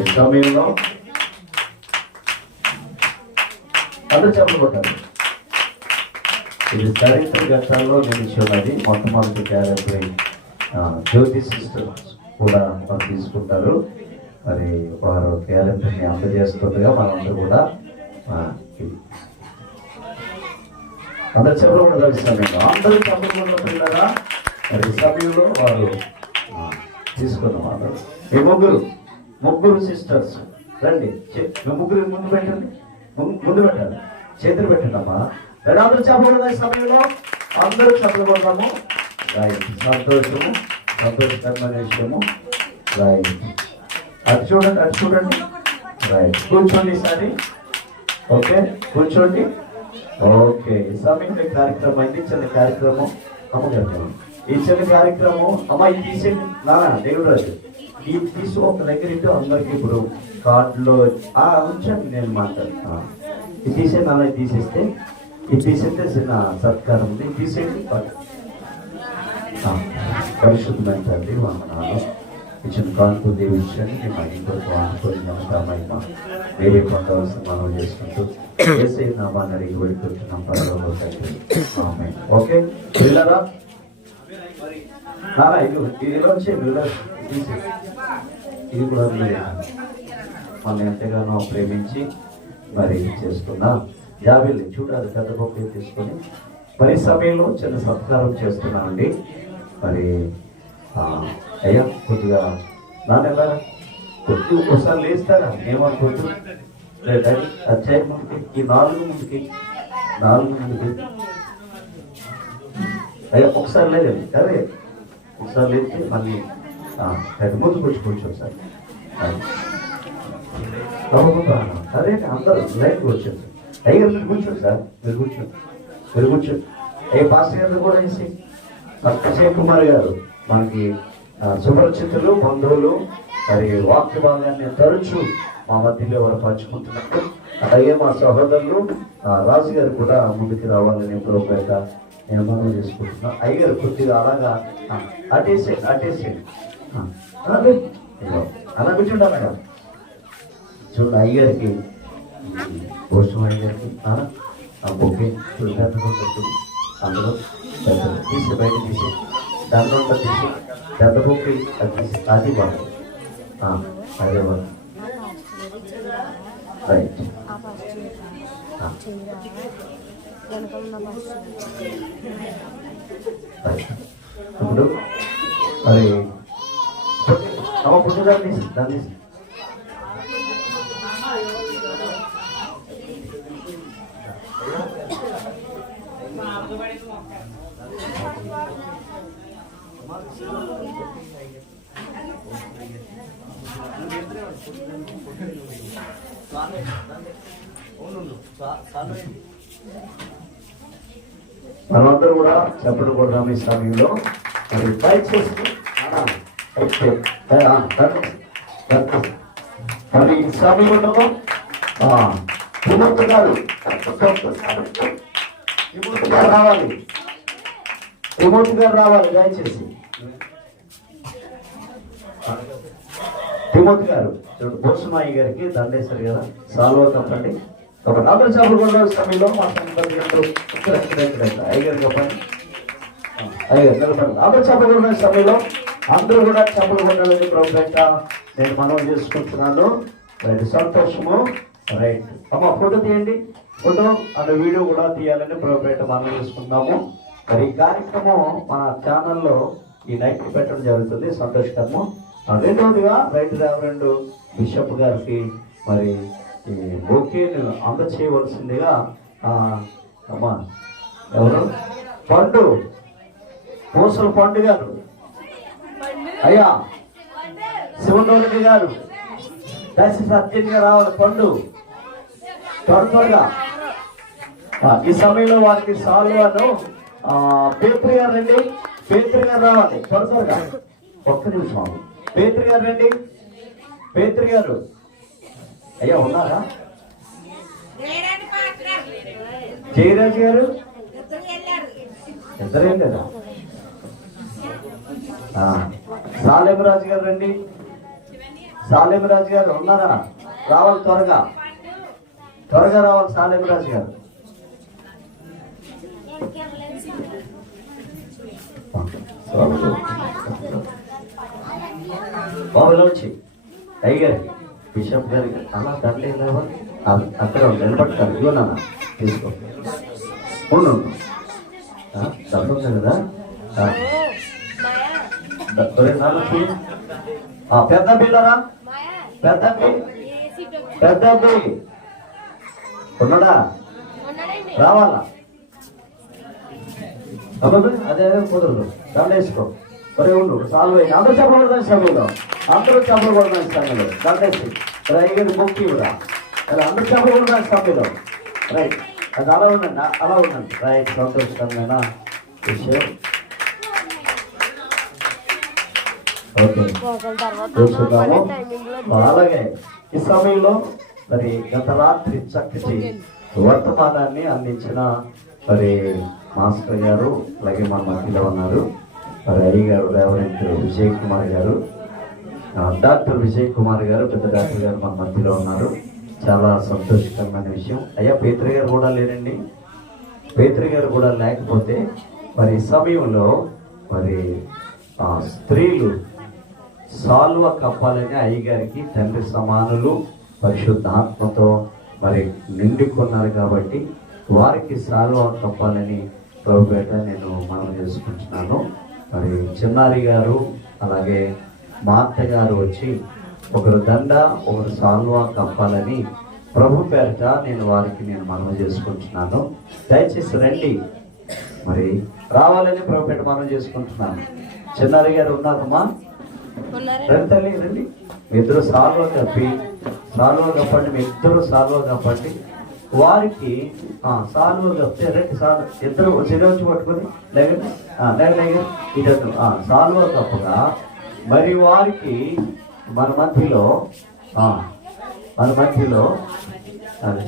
మరి సమయంలో అందరూ చెప్పబోతారు. ఇది చరిత్ర ఘట్టాల్లో నిలిచిన్నది. మొట్టమొదటి క్యారెక్టర్ జ్యోతి సిస్టర్ కూడా మనం తీసుకుంటారు. మరి వారు క్యాలెండర్ని అందజేస్తుండగా మనందరూ కూడా అందరు చెప్పకూడదు. సమయంలో అందరూ చెప్పకూడదు. మరి సమయంలో వారు తీసుకున్నవారు ఈ ముగ్గురు సిస్టర్స్ రండి. ముగ్గురు ముందు పెట్టండి, ముందు పెట్టండి, చేతులు పెట్టండి అమ్మా. అందరూ చెప్పకూడదు. సమయంలో అందరూ చెప్పకూడదాము. రైట్, సంతోషకరమైన విషయము. రైట్, అటు చూడండి. రైట్, కూర్చోండి ఈసారి. ఓకే, కూర్చోండి. ఓకే, ఈ సమయంలో కార్యక్రమం అయింది. చిన్న కార్యక్రమం అమ్మగారు. ఈ చిన్న కార్యక్రమం అమ్మ ఇది తీసేయండి. నానా దేవుడు రాజు ఇది తీసి ఒక దగ్గర ఇటు అందరికి ఇప్పుడు కార్డులో ఉంచండి. నేను మాట్లాడుతున్నా. ఇది తీసే నాన్న, ఇది తీసేస్తే చిన్న సత్కారం ఉంది. తీసేయండి. పరిశుద్ధమైన తండ్రి వందనాలు. ఇచ్చిన కాన్పు దేవించండి. మేము ఇంకొక అనుకోని మహిమ వేరే పొందవలసిన మనం చేసుకుంటూ చేసే నామాన్ని అడిగి పెడుతున్నాం. పరలోకంలో తండ్రి. ఆమేన్. ఓకే పిల్లరా, ఇది కూడా మనం ఎంతగానో ప్రేమించి మరి చేసుకున్నా. యాభైలు చూడాలి పెద్ద గొప్ప తీసుకొని మరి సమయంలో చిన్న సత్కారం చేస్తున్నామండి. మరి అయ్యా కొద్దిగా నాన్న కొద్దిగా ఒకసారి లేస్తారా ఏమనుకోవచ్చు. లేదండి అది చేయ ముందుకి ఈ నాలుగు ముందుకి అయ్యా ఒకసారి లేదండి. అదే ఒకసారి లేస్తే మళ్ళీ ముందు కూర్చోవచ్చు. ఒకసారి అదే అందరూ లైన్కి వచ్చారు. అయ్యా మీరు కూర్చోండి సార్, మీరు కూర్చోండి. అయ్యే పాస్టర్ గారు కూడా వేసి అక్షయ్ కుమార్ గారు మనకి సుపరిచితులు, బంధువులు, మరి వాక్య భాగాన్ని తరచు మా మధ్యలో ఎవరు పంచుకుంటున్నారు. అలాగే మా సహోదరులు రాజు గారు కూడా ముందుకు రావాలని ఎప్పుడో పెద్ద నేను మనం చేసుకుంటున్నాను. అయ్యారు కొద్దిగా అలాగా అటేసేయండి. అలా కూర్చుండి. అలాగా చూడండి అయ్యారికి భోజనం అయ్యారికి ఓకే చూడండి. అందులో పెద్ద తీసి బయట తీసి దాంట్లో తీసి పెద్ద బొక్కి తీసి అది బాగుంది. అదే బాగుంది. రైట్, ఇప్పుడు మరి అమ్మ పుస్తకాలు తీసి దాన్ని తీసి మనమందరూ కూడా చెప్పకూడదాం ఈ సమయంలో. మరి దయచేసి మరి ఈ సమయంలో తిమోతి గారు రావాలి. దయచేసి తిమోతి గారు భూషమాయి గారికి దండేశ్వరి కదా సాల్వ తప్పండి. కాబట్టి అందరూ చెప్పకూడదు సమయంలో మా అయ్యగారు చెప్పండి. అందరూ చెప్పకూడదు సమయంలో అందరూ కూడా చెప్పకూడదని ప్రభుత్వ నేను మనవి చేసుకుంటున్నాను. రైట్, సంతోషము. రైట్ అమ్మ ఫోటో తీయండి. ఫోటో అండ్ వీడియో కూడా తీయాలని ప్రభుత్వ మనం చేసుకుందాము. మరి ఈ కార్యక్రమం మన ఛానల్లో ఈ నైట్ పెట్టడం జరుగుతుంది. సంతోషకరము. రెండవదిగా రైట్ రెవరెండ్ బిషప్ గారికి మరి ఈ బొకేను అందచేయవలసిందిగా అమ్మా ఎవరు పూసల పండు గారు, అయ్యా శివనోరెడ్డి గారు దయచేసి అర్జెంట్గా రావాలి. పండు త్వరగా ఈ సమయంలో వారికి సాల్వాను పేత్రి గారు రండి. పేత్రి గారు రావాలి త్వరగా. ఒక్క నిమిషం పేత్రి గారు రండి. పేత్రి గారు అయ్యా ఉన్నారా? జయరాజు గారు ఇద్దరేం లేదా? సాలెం రాజు గారు రండి. సాలెంరాజు గారు ఉన్నారా? రావాలి, త్వరగా త్వరగా రావాలి సాలెంరాజు గారు. బాబులో వచ్చి అయ్యగారు బిషప్ గారి అలా తరలే అక్కడ నిలబడతారు. ఇవ్వనా తీసుకో, ఉండు డబ్బు ఉంది కదా. పెద్ద పిల్లరా, పెద్ద పెద్ద ఉన్నాడా? రావాలా? అదే కుదరదు, దండ వేసుకో. ఒరే ఉండు, సాల్వ్ అయింది. అందరూ చెప్పకూడదని సమయంలో, అందరూ చెప్పకూడదని సమయంలో దండేసి రైగర్ ముక్కి కూడా అందరూ చెప్పకూడదని సమయంలో. రైట్, అది అలా ఉండండి, అలా ఉండండి. రైట్, సంతోషకరమైన విషయం. ఓకే, చూస్తున్నాము. అలాగే ఈ సమయంలో మరి గత రాత్రి చక్కటి వర్తమానాన్ని అందించిన మరి మాస్టర్ గారు, అలాగే మన మధ్యలో ఉన్నారు మరి అయ్య గారు, రెవరెంట్ విజయ్ కుమార్ గారు, డాక్టర్ విజయ్ కుమార్ గారు, పెద్ద డాక్టర్ గారు మన మధ్యలో ఉన్నారు. చాలా సంతోషకరమైన విషయం. అయ్యా పేతురు గారు కూడా లేరండి. పేతురు గారు కూడా లేకపోతే మరి సమయంలో మరి స్త్రీలు సాల్వ కప్పాలని అయ్యగారికి తండ్రి సమానులు పరిశుద్ధాత్మతో మరి నిండుకున్నారు కాబట్టి వారికి సాల్వ కప్పాలని ప్రభుపేట నేను మనం చేసుకుంటున్నాను. మరి చిన్నారి గారు అలాగే మా అత్తగారు వచ్చి ఒకరు దండ ఒకరు సాల్వా కప్పాలని ప్రభు పేరట నేను వారికి మనం చేసుకుంటున్నాను. దయచేసి రండి, మరి రావాలని ప్రభు పేరట మనం చేసుకుంటున్నాను. చిన్నారి గారు ఉన్నారమ్మా, రండి తల్లి రండి. మీ ఇద్దరు సాల్వా కప్పండి, మీ ఇద్దరు సాల్వా కప్పండి. వారికి సాల్వా కప్పితే రండి, ఇద్దరు వచ్చి పట్టుకొని లేగండి ఇటు సాల్వా కప్పగా మరి వారికి మన మధ్యలో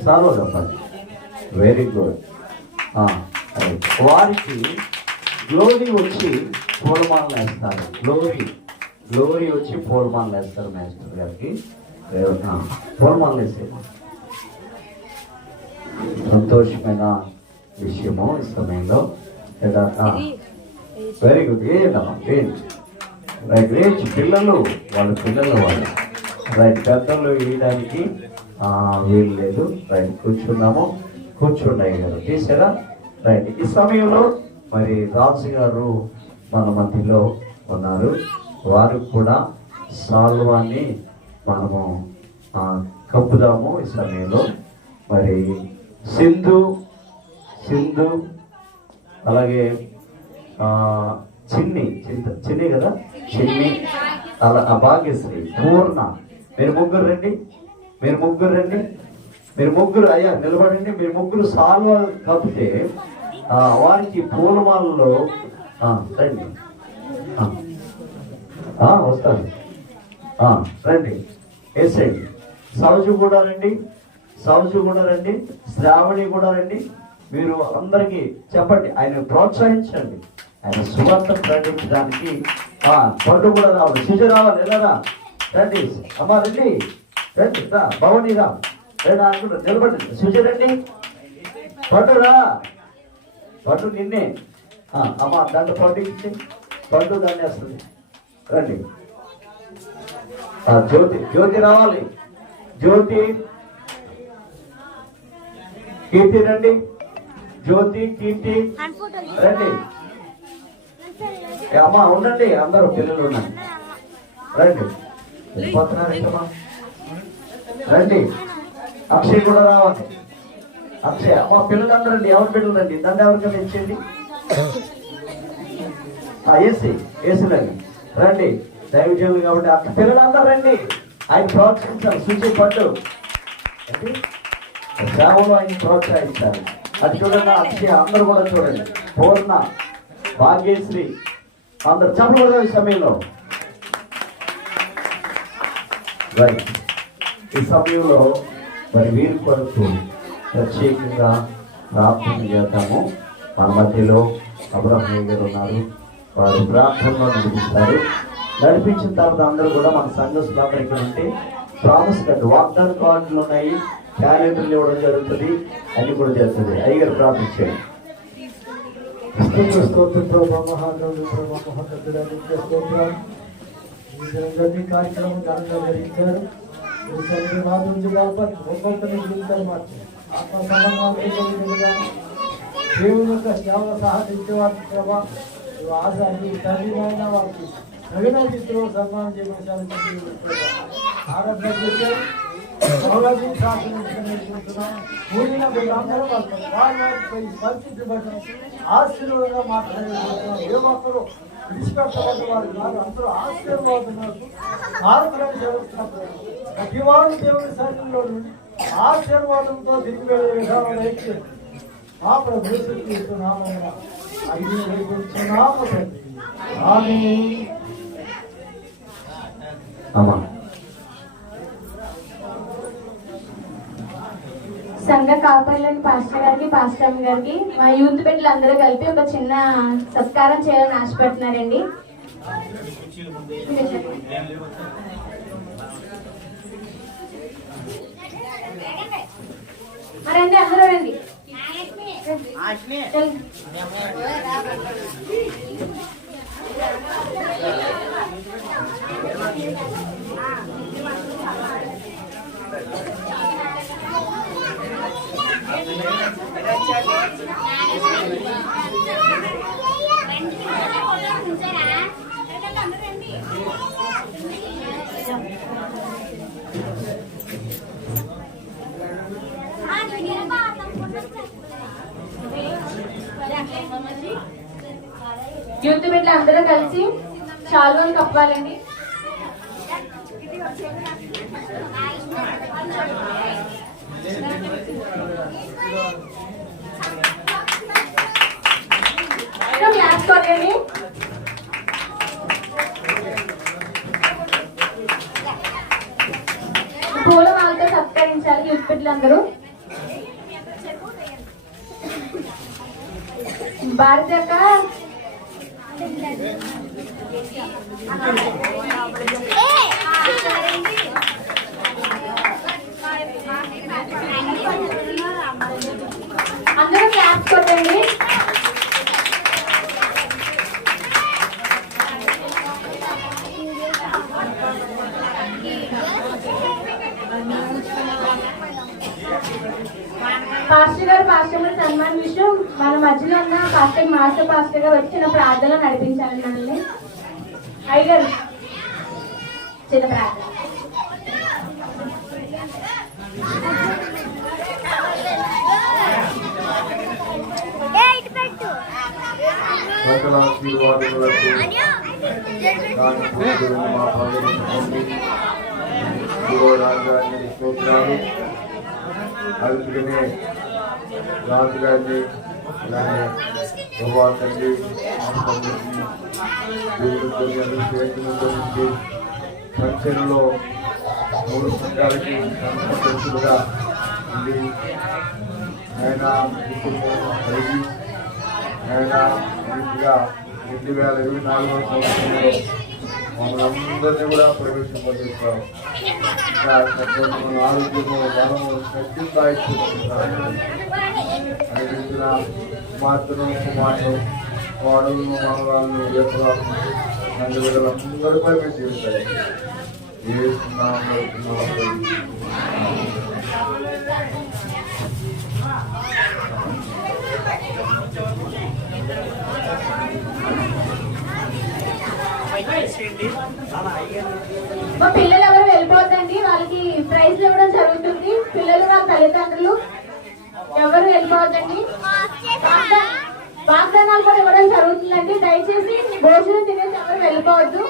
సాల్వా కప్పండి. Very good. వారికి గ్లోరీ వచ్చి పూలమాలను వేస్తారు. గ్లోరీ వచ్చి పూలమాలను వేస్తారు. మాస్టర్ గారికి పూలమాలను వేసే సంతోషమైన విషయము ఈ సమయంలో. Very good. ఏంటమ్మా రైట్, పిల్లలు వాళ్ళు రైట్, పెద్దలు వేయడానికి వీలు లేదు. రైట్, కూర్చుండే గారు తీసారా? రైట్, ఈ సమయంలో మరి రాజు గారు మన మధ్యలో ఉన్నారు. వారు కూడా సాల్వాన్ని మనము కప్పుదాము ఈ సమయంలో. మరి సింధు అలాగే చిన్ని కదా, చిన్ని అలా భాగ్యశ్రీ, పూర్ణ, మీరు ముగ్గురు రండి. అయ్యా నిలబడండి. మీరు ముగ్గురు సాల్వా కప్పితే వారికి పూలమాలలో రండి. వస్తాను, రండి, వేసేయండి. సౌజు కూడా రండి, శ్రావణి కూడా రండి. మీరు అందరికీ చెప్పండి, ఆయన ప్రోత్సహించండి, ఆయన సువార్త ప్రకటించడానికి. పండు కూడా రావాలి, సుజ రావాలి, ఎలా రండి అమ్మా, రండి రా, భవని రా, అనుకుంటా నిలబడండి. సుజ రండి, పండు నిన్నే అమ్మా దండ పండు ఇచ్చి పండు దాన్ని వేస్తుంది. రండి, జ్యోతి రావాలి, జ్యోతి, కీర్తి రండి, కీర్తి రండి. అమ్మా ఉండండి, అందరూ పిల్లలు ఉన్నారు, రండి. రండి, అక్షయ్ కూడా రావాలి. అక్షయ్, అమ్మా పిల్లలందరూ రండి. ఎవరు పిల్లలు రండి, దండ ఎవరికైనా ఇచ్చేయండి. ఏసీ రండి, దైవజనులు కాబట్టి అక్క పిల్లలందరూ రండి. ఆయన ప్రోత్సహించాలి. శుచి పట్టు సేవలో ఆయన ప్రోత్సహించాలి. అది చూడండి, అక్షయ అందరూ కూడా చూడండి, పూర్ణ, భాగ్యశ్రీ అందరు చెప్పకూడదు ఈ సమయంలో. రైట్, ఈ సమయంలో మరి వీరి కొరకు ప్రత్యేకంగా ప్రార్థన చేద్దాము. మన మధ్యలో అబ్రహ్మయ్య గారు ఉన్నారు, వారు ప్రార్థనలో నడిపిస్తారు. నడిపించిన తర్వాత అందరూ కూడా మన సంఘస్థులందరూ ఇక్కడ ఉంటే ప్రామిస్ కార్డు, వాగ్దాన కార్డులు ఉన్నాయి, క్యాలెండర్లు ఇవ్వడం జరుగుతుంది, అన్ని కూడా జరుగుతుంది. అయ్యగారు ప్రార్థించండి. కార్యక్రమం ఘనంగా జరిగించారు. ఒక్కొక్కరిని జీవితాలు మార్చారు. ఆత్మ సంబంధాలుగా దేవుని యొక్క సేవలు సహకరించేవారికి ప్రభావ ఆశాన్ని తల్లిమైన వారికి నవీన రీతిలో సన్మానం చేయమని ఆరాధన చేశారు. కూడిన వీళ్ళందరూ వారిపై పరిస్థితి బట్టి ఆశీర్వాదంగా మాట్లాడుతున్నారు. ఏ ఒక్కరు విడిచిపెట్టబడ్డ వారు కాదు, అందరూ ఆశీర్వాదం ఆరోగ్యాన్ని చేస్తున్నప్పుడు ప్రతివాడు దేవుని సన్నిధిలో నుండి ఆశీర్వాదంతో తిరిగి వెళ్ళే విధానం అయితే ఆ ప్రభుత్వం తీసుకున్నామన్నా ఐదు వైపున్నాము అమ్మా. సంఘ కాపర్లని పాస్టర్ గారికి, పాస్టర్ అమ్మ గారికి, మా యూత్ బిడ్డలు అందరూ కలిపి ఒక చిన్న సత్కారం చేయాలని ఆశపడుతున్నారండి. మరండి అందరూ రండి. యూత్ బిడ్డలు అందరూ కలిసి శాలువాలు కప్పాలండి. క్లాస్ కొట్టండి. పూల వాళ్ళతో సత్కరించాలి యూత్ బిడ్డలందరూ. భారత యొక్క అందరూ క్లాప్స్ కొట్టండి. పాస్టర్ గారు, పాస్టర్ గారు సన్మాన్ విషయం మన మధ్యలో ఉన్న మాస్టర్ పాస్టర్ గారు వచ్చి చిన్న ప్రార్థనలో నడిపించాలి మనల్ని. అయ్యగారు చిన్న ప్రార్థన. అందుకనే రాజు గారిని అలాగే తండ్రి సంఖ్యలో 3 సంఘాలకి సంస్థలుగా ఉండి ఆయన కుటుంబం కలిగి ఆయన రీతిగా 2024వ సంవత్సరంలో మమ్మల్ని అందరినీ కూడా ప్రవేశింపజేస్తారు. ఆరోగ్యము, బలము, శక్తి అనిపించిన కుమార్తెను, కుమారుడు, వాడును, మనవాళ్ళు, నన్ను వీళ్ళందరిపై మేము జీవితాయి మా పిల్లలు ఎవరు వెళ్ళిపోద్దండి, వాళ్ళకి ప్రైజ్లు ఇవ్వడం జరుగుతుంది. పిల్లలు, వాళ్ళ తల్లిదండ్రులు ఎవరు వెళ్ళిపోవద్దండి. వాగ్దానాలు కూడా ఇవ్వడం జరుగుతుందండి. దయచేసి భోజనం తినేసి ఎవరు వెళ్ళిపోవద్దు.